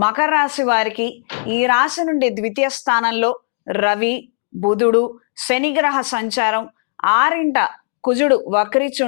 మకర రాశి వారికి ఈ రాశి నుండి ద్వితీయ స్థానంలో రవి బుధుడు శనిగ్రహ సంచారం ఆరింట కుజుడు వక్రించి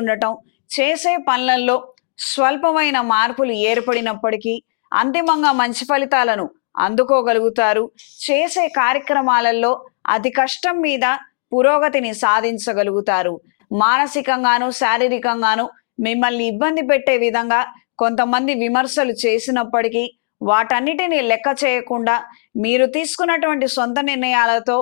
చేసే పనులలో స్వల్పమైన మార్పులు ఏర్పడినప్పటికీ అంతిమంగా మంచి ఫలితాలను అందుకోగలుగుతారు. చేసే కార్యక్రమాలలో అతి కష్టం మీద పురోగతిని సాధించగలుగుతారు. మానసికంగాను శారీరకంగాను మిమ్మల్ని ఇబ్బంది పెట్టే విధంగా కొంతమంది విమర్శలు చేసినప్పటికీ వాటన్నిటిని లెక్క చేయకుండా మీరు తీసుకున్నటువంటి సొంత నిర్ణయాలతో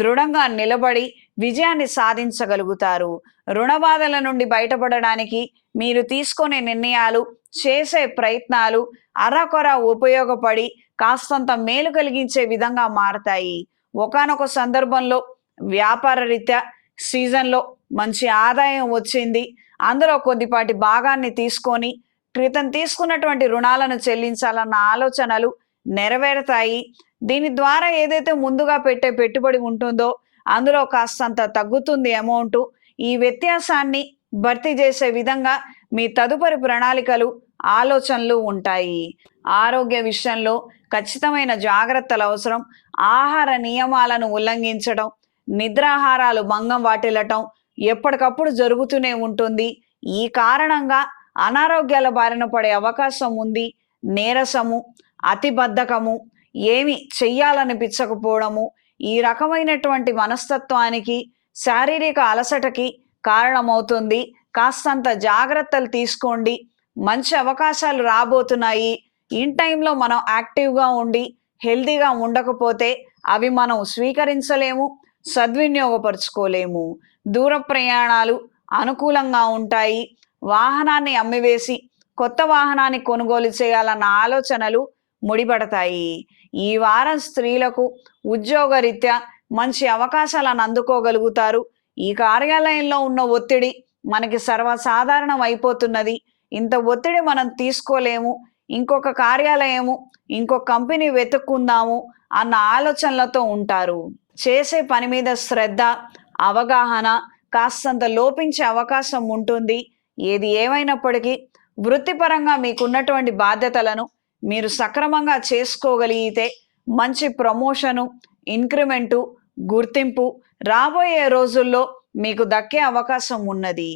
దృఢంగా నిలబడి విజయాన్ని సాధించగలుగుతారు. రుణ బాధల నుండి బయటపడడానికి మీరు తీసుకునే నిర్ణయాలు చేసే ప్రయత్నాలు అరకొర ఉపయోగపడి కాస్తంత మేలు కలిగించే విధంగా మారతాయి. ఒకానొక సందర్భంలో వ్యాపార రీత్యా సీజన్లో మంచి ఆదాయం వచ్చింది. అందులో కొద్దిపాటి భాగాన్ని తీసుకొని క్రితం తీసుకున్నటువంటి రుణాలను చెల్లించాలన్న ఆలోచనలు నెరవేరుతాయి. దీని ద్వారా ఏదైతే ముందుగా పెట్టే పెట్టుబడి ఉంటుందో అందులో కాస్తంత తగ్గుతుంది అమౌంట్. ఈ వ్యత్యాసాన్ని భర్తీ చేసే విధంగా మీ తదుపరి ప్రణాళికలు ఆలోచనలు ఉంటాయి. ఆరోగ్య విషయంలో ఖచ్చితమైన జాగ్రత్తలు అవసరం. ఆహార నియమాలను ఉల్లంఘించడం నిద్రాహారాలు భంగం వాటిల్లటం ఎప్పటికప్పుడు జరుగుతూనే ఉంటుంది. ఈ కారణంగా అనారోగ్యాల బారిన పడే అవకాశం ఉంది. నీరసము అతిబద్ధకము ఏమి చెయ్యాలనిపించకపోవడము ఈ రకమైనటువంటి మనస్తత్వానికి శారీరక అలసటకి కారణమవుతుంది. కాస్తంత జాగ్రత్తలు తీసుకోండి. మంచి అవకాశాలు రాబోతున్నాయి. ఇన్ టైంలో మనం యాక్టివ్గా ఉండి హెల్తీగా ఉండకపోతే అవి మనం స్వీకరించలేము సద్వినియోగపరుచుకోలేము. దూర ప్రయాణాలు అనుకూలంగా ఉంటాయి. వాహనాన్ని అమ్మివేసి కొత్త వాహనాన్ని కొనుగోలు చేయాలన్న ఆలోచనలు ముడిపడతాయి. ఈ వారం స్త్రీలకు ఉద్యోగరీత్యా మంచి అవకాశాలను అందుకోగలుగుతారు. ఈ కార్యాలయంలో ఉన్న ఒత్తిడి మనకి సర్వసాధారణం అయిపోతున్నది. ఇంత ఒత్తిడి మనం తీసుకోలేము. ఇంకొక కార్యాలయము ఇంకొక కంపెనీ వెతుక్కుందాము అన్న ఆలోచనలతో ఉంటారు. చేసే పని మీద శ్రద్ధ అవగాహన కాస్తంత లోపించే అవకాశం ఉంటుంది. ఏది ఏమైనప్పటికీ వృత్తిపరంగా మీకున్నటువంటి బాధ్యతలను మీరు సక్రమంగా చేసుకోగలిగితే మంచి ప్రమోషను ఇంక్రిమెంటు గుర్తింపు రాబోయే రోజుల్లో మీకు దక్కే అవకాశం ఉన్నది.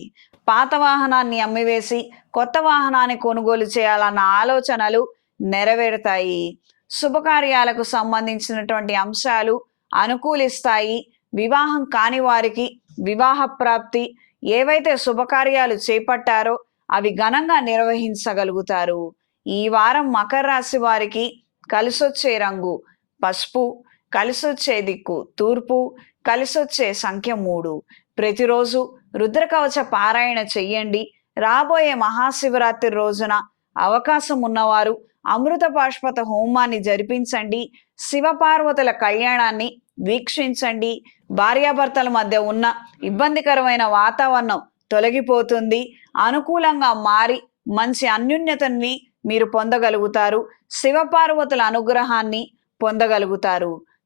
పాత వాహనాన్ని అమ్మివేసి కొత్త వాహనాన్ని కొనుగోలు చేయాలన్న ఆలోచనలు నెరవేరుతాయి. శుభకార్యాలకు సంబంధించినటువంటి అంశాలు అనుకూలిస్తాయి. వివాహం కాని వారికి వివాహ ప్రాప్తి ఏవైతే శుభకార్యాలు చేపట్టారో అవి ఘనంగా నిర్వహించగలుగుతారు. ఈ వారం మకర రాశి వారికి కలిసొచ్చే రంగు పసుపు కలిసొచ్చే దిక్కు తూర్పు కలిసొచ్చే సంఖ్య మూడు. ప్రతిరోజు రుద్రకవచ పారాయణ చెయ్యండి. రాబోయే మహాశివరాత్రి రోజున అవకాశం ఉన్నవారు అమృత పాష్పత హోమాన్ని జరిపించండి. శివపార్వతుల కళ్యాణాన్ని వీక్షించండి. భార్యాభర్తల మధ్య ఉన్న ఇబ్బందికరమైన వాతావరణం తొలగిపోతుంది. అనుకూలంగా మారి మంచి అన్యోన్యతని మీరు పొందగలుగుతారు. శివపార్వతుల అనుగ్రహాన్ని పొందగలుగుతారు.